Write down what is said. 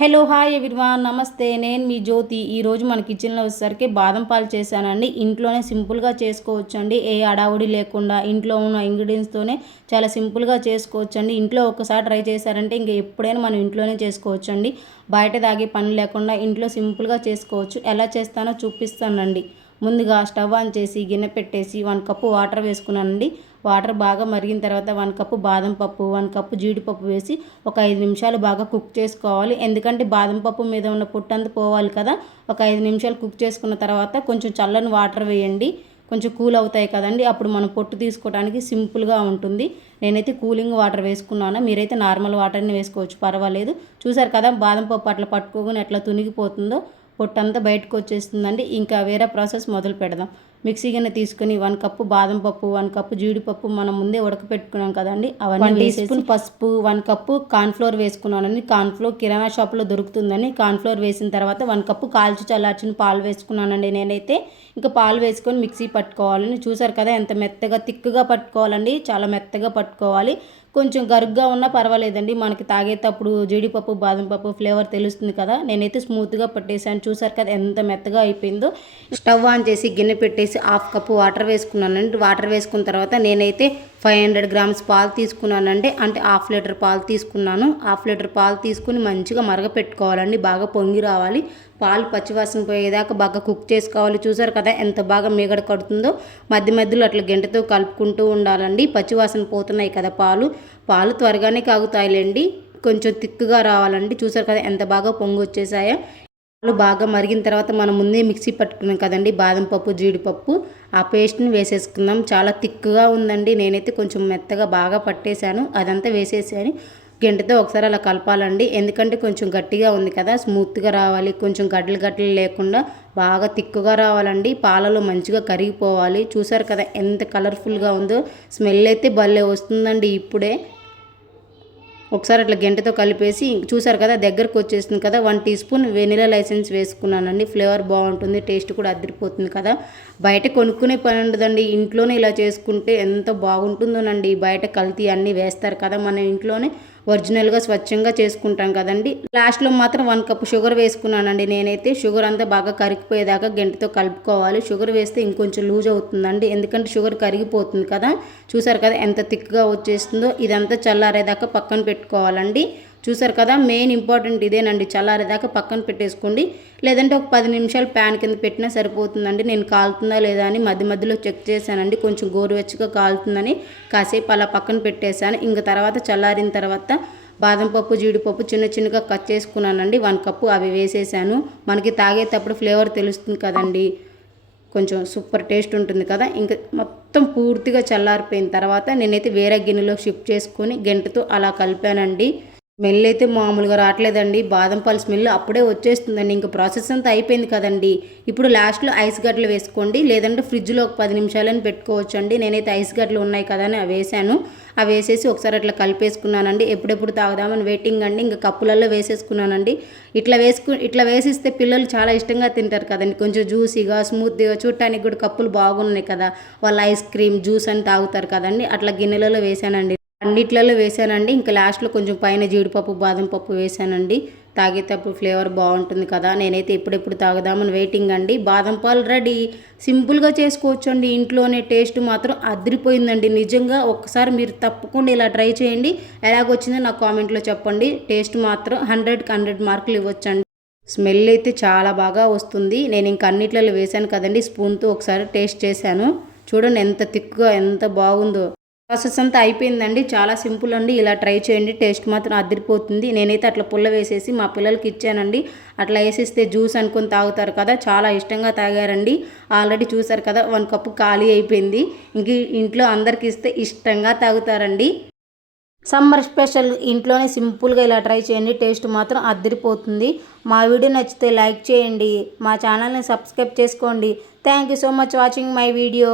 Hello hi everyone నమస్తే నేను మీ జ్యోతి ఈరోజు మన కిచెన్లో వచ్చేసరికి బాదం పాలు చేశానండి. ఇంట్లోనే సింపుల్గా చేసుకోవచ్చండి, ఏ అడావుడి లేకుండా ఇంట్లో ఉన్న ఇంగ్రీడియంట్స్తోనే చాలా సింపుల్గా చేసుకోవచ్చండి. ఇంట్లో ఒకసారి ట్రై చేశారంటే ఇంకా ఎప్పుడైనా మనం ఇంట్లోనే చేసుకోవచ్చండి. బయట తాగే పని లేకుండా ఇంట్లో సింపుల్గా చేసుకోవచ్చు. ఎలా చేస్తానో చూపిస్తానండి. ముందుగా స్టవ్ ఆన్ చేసి గిన్నె పెట్టేసి 1 కప్పు వాటర్ వేసుకున్నానండి. వాటర్ బాగా మరిగిన తర్వాత 1 కప్పు బాదం పప్పు, 1 కప్పు జీడిపప్పు వేసి ఒక 5 నిమిషాలు బాగా కుక్ చేసుకోవాలి. ఎందుకంటే బాదం పప్పు మీద ఉన్న పొట్టంతా పోవాలి కదా. ఒక 5 నిమిషాలు కుక్ చేసుకున్న తర్వాత కొంచెం చల్లని వాటర్ వేయండి. కొంచెం కూల్ అవుతాయి కదండి, అప్పుడు మనం పొట్టు తీసుకోవడానికి సింపుల్గా ఉంటుంది. నేనైతే కూలింగ్ వాటర్ వేసుకున్నాను, మీరైతే నార్మల్ వాటర్ని వేసుకోవచ్చు, పర్వాలేదు. చూసారు కదా బాదం పప్పు అట్లా పట్టుకోగానే ఎట్లా తునిగిపోతుందో, పొట్టంతా బయటకు వచ్చేస్తుందండి. ఇంకా వేరే ప్రాసెస్ మొదలు పెడదాం. మిక్సీ గిన్నె తీసుకొని 1 కప్పు బాదం పప్పు, 1 కప్పు జీడిపప్పు మనం ముందే ఉడకపెట్టుకున్నాం కదండి, అవన్నీ 1 టీ స్పూన్ పసుపు, 1 కప్పు కార్న్ఫ్లోర్ వేసుకున్నానండి. కార్న్ఫ్లోర్ కిరాణా షాప్లో దొరుకుతుందని కార్న్ఫ్లోర్ వేసిన తర్వాత 1 కప్పు కాల్చి చల్లార్చిన పాలు వేసుకున్నానండి నేనైతే. ఇంకా పాలు వేసుకొని మిక్సీ పట్టుకోవాలని. చూసారు కదా ఎంత మెత్తగా థిక్గా పట్టుకోవాలండి, చాలా మెత్తగా పట్టుకోవాలి. కొంచెం గరుగ్గా ఉన్నా పర్వాలేదండి, మనకి తాగేటప్పుడు జీడిపప్పు బాదం పప్పు ఫ్లేవర్ తెలుస్తుంది కదా. నేనైతే స్మూత్గా పట్టేసాను. చూసారు కదా ఎంత మెత్తగా అయిపోయిందో. స్టవ్ ఆన్ చేసి గిన్నె పెట్టేసి 1/2 కప్పు వాటర్ వేసుకున్నానండి. వాటర్ వేసుకున్న తర్వాత నేనైతే 500 గ్రామ్స్ పాలు తీసుకున్నానండి. అంటే 1/2 లీటర్ పాలు తీసుకున్నాను. 1/2 లీటర్ పాలు తీసుకుని మంచిగా మరగపెట్టుకోవాలండి, బాగా పొంగి రావాలి. పాలు పచ్చివాసన పోయేదాకా బాగా కుక్ చేసుకోవాలి. చూసారు కదా ఎంత బాగా మీగడ కడుతుందో. మధ్య మధ్యలో అట్లా గంటతో కలుపుకుంటూ ఉండాలండి. పచ్చివాసన పోతున్నాయి కదా పాలు త్వరగానే కాగుతాయిలేండి, కొంచెం థిక్గా రావాలండి. చూసారు కదా ఎంత బాగా పొంగి వచ్చేసాయో. పాలు బాగా మరిగిన తర్వాత మనం ముందే మిక్సీ పట్టుకున్నాం కదండి బాదం పప్పు జీడిపప్పు, ఆ పేస్ట్ని వేసేసుకుందాం. చాలా థిక్గా ఉందండి, నేనైతే కొంచెం మెత్తగా బాగా పట్టేశాను. అదంతా వేసేసాను. గంటతో ఒకసారి అలా కలపాలండి, ఎందుకంటే కొంచెం గట్టిగా ఉంది కదా, స్మూత్గా రావాలి. కొంచెం గడ్డలు లేకుండా బాగా థిక్గా రావాలండి. పాలలో మంచిగా కరిగిపోవాలి. చూసారు కదా ఎంత కలర్ఫుల్గా ఉందో. స్మెల్ అయితే భలే వస్తుందండి ఇప్పుడే. ఒకసారి అట్లా గంటతో కలిపేసి చూసారు కదా దగ్గరకు వచ్చేస్తుంది కదా. 1 టీ స్పూన్ వెనిలా లైసెన్స్ వేసుకున్నానండి. ఫ్లేవర్ బాగుంటుంది, టేస్ట్ కూడా అదిరిపోతుంది కదా. బయట కొనుక్కునే పని ఉండదండి, ఇంట్లోనే ఇలా చేసుకుంటే ఎంత బాగుంటుందోనండి. బయట కల్తీ అన్నీ వేస్తారు కదా, మన ఇంట్లోనే ఒరిజినల్గా స్వచ్ఛంగా చేసుకుంటాం కదండి. లాస్ట్లో మాత్రం 1 కప్పు షుగర్ వేసుకున్నానండి నేనైతే. షుగర్ అంతా బాగా కరిగిపోయేదాకా గంటతో కలుపుకోవాలి. షుగర్ వేస్తే ఇంకొంచెం లూజ్ అవుతుందండి, ఎందుకంటే షుగర్ కరిగిపోతుంది కదా. చూసారు కదా ఎంత థిక్గా వచ్చేస్తుందో. ఇదంతా చల్లారేదాకా పక్కన పెట్టుకోవాలండి. చూసారు కదా మెయిన్ ఇంపార్టెంట్ ఇదేనండి, చల్లారేదాకా పక్కన పెట్టేసుకోండి. లేదంటే ఒక 10 నిమిషాలు ప్యాన్ కింద పెట్టినా సరిపోతుందండి. నేను కాలుతుందా లేదా అని మధ్య మధ్యలో చెక్ చేశానండి. కొంచెం గోరువెచ్చగా కాలుతుందని కాసేపు అలా పక్కన పెట్టేశాను. ఇంక తర్వాత చల్లారిన తర్వాత బాదం పప్పు జీడిపప్పు చిన్నగా కట్ చేసుకున్నానండి. 1 కప్పు అవి వేసేసాను. మనకి తాగేటప్పుడు ఫ్లేవర్ తెలుస్తుంది కదండి, కొంచెం సూపర్ టేస్ట్ ఉంటుంది కదా. ఇంకా మొత్తం పూర్తిగా చల్లారిపోయిన తర్వాత నేనైతే వేరే గిన్నెలో షిఫ్ట్ చేసుకొని గంటతో అలా కలిపానండి. స్మెల్ అయితే మామూలుగా రావట్లేదండి, బాదం పాలు స్మెల్ అప్పుడే వచ్చేస్తుందండి. ఇంకా ప్రాసెస్ అంతా అయిపోయింది కదండి. ఇప్పుడు లాస్ట్లో ఐస్ గడ్డలు వేసుకోండి, లేదంటే ఫ్రిడ్జ్లో ఒక 10 నిమిషాలని పెట్టుకోవచ్చు అండి. నేనైతే ఐస్ గడ్డలు ఉన్నాయి కదా అని అవి వేసాను. అవి వేసేసి ఒకసారి అట్లా కలిపేసుకున్నానండి. ఎప్పుడెప్పుడు తాగుదామని వెయిటింగ్ అండి. ఇంకా కప్పులలో వేసేసుకున్నానండి. ఇట్లా వేసిస్తే పిల్లలు చాలా ఇష్టంగా తింటారు కదండి, కొంచెం జ్యూసీగా స్మూత్గా. చూడటానికి కూడా కప్పులు బాగున్నాయి కదా, వాళ్ళు ఐస్ క్రీమ్ జ్యూస్ అని తాగుతారు కదండి. అట్లా గిన్నెలలో వేసానండి, అన్నిట్లలో వేసానండి. ఇంకా లాస్ట్లో కొంచెం పైన జీడిపప్పు బాదం పప్పు వేసానండి. తాగేటప్పుడు ఫ్లేవర్ బాగుంటుంది కదా. నేనైతే ఎప్పుడెప్పుడు తాగుదామని వెయిటింగ్ అండి. బాదం పాలు రెడీ, సింపుల్గా చేసుకోవచ్చు అండి ఇంట్లోనే. టేస్ట్ మాత్రం అదిరిపోయిందండి నిజంగా. ఒక్కసారి మీరు తప్పకుండా ఇలా ట్రై చేయండి. ఎలాగొచ్చిందో నాకు కామెంట్లో చెప్పండి. టేస్ట్ మాత్రం 100కి 100 మార్కులు ఇవ్వచ్చండి. స్మెల్ అయితే చాలా బాగా వస్తుంది. నేను ఇంక అన్నిట్లలో వేసాను కదండి, స్పూన్తో ఒకసారి టేస్ట్ చేశాను. చూడండి ఎంత థిక్గా ఎంత బాగుందో. ప్రాసెస్ అంతా అయిపోయిందండి, చాలా సింపుల్ అండి. ఇలా ట్రై చేయండి, టేస్ట్ మాత్రం అదిరిపోతుంది. నేనైతే అట్లా పుల్ల వేసేసి మా పిల్లలకి ఇచ్చానండి. అట్లా వేసేస్తే జ్యూస్ అనుకొని తాగుతారు కదా, చాలా ఇష్టంగా తాగారండి. ఆల్రెడీ చూసారు కదా 1 కప్పు ఖాళీ అయిపోయింది. ఇంక ఇంట్లో అందరికి ఇస్తే ఇష్టంగా తాగుతారండి. సమ్మర్ స్పెషల్ ఇంట్లోనే సింపుల్గా ఇలా ట్రై చేయండి, టేస్ట్ మాత్రం అదిరిపోతుంది. మా వీడియో నచ్చితే లైక్ చేయండి, మా ఛానల్ని సబ్స్క్రైబ్ చేసుకోండి. Thank you so much watching my video.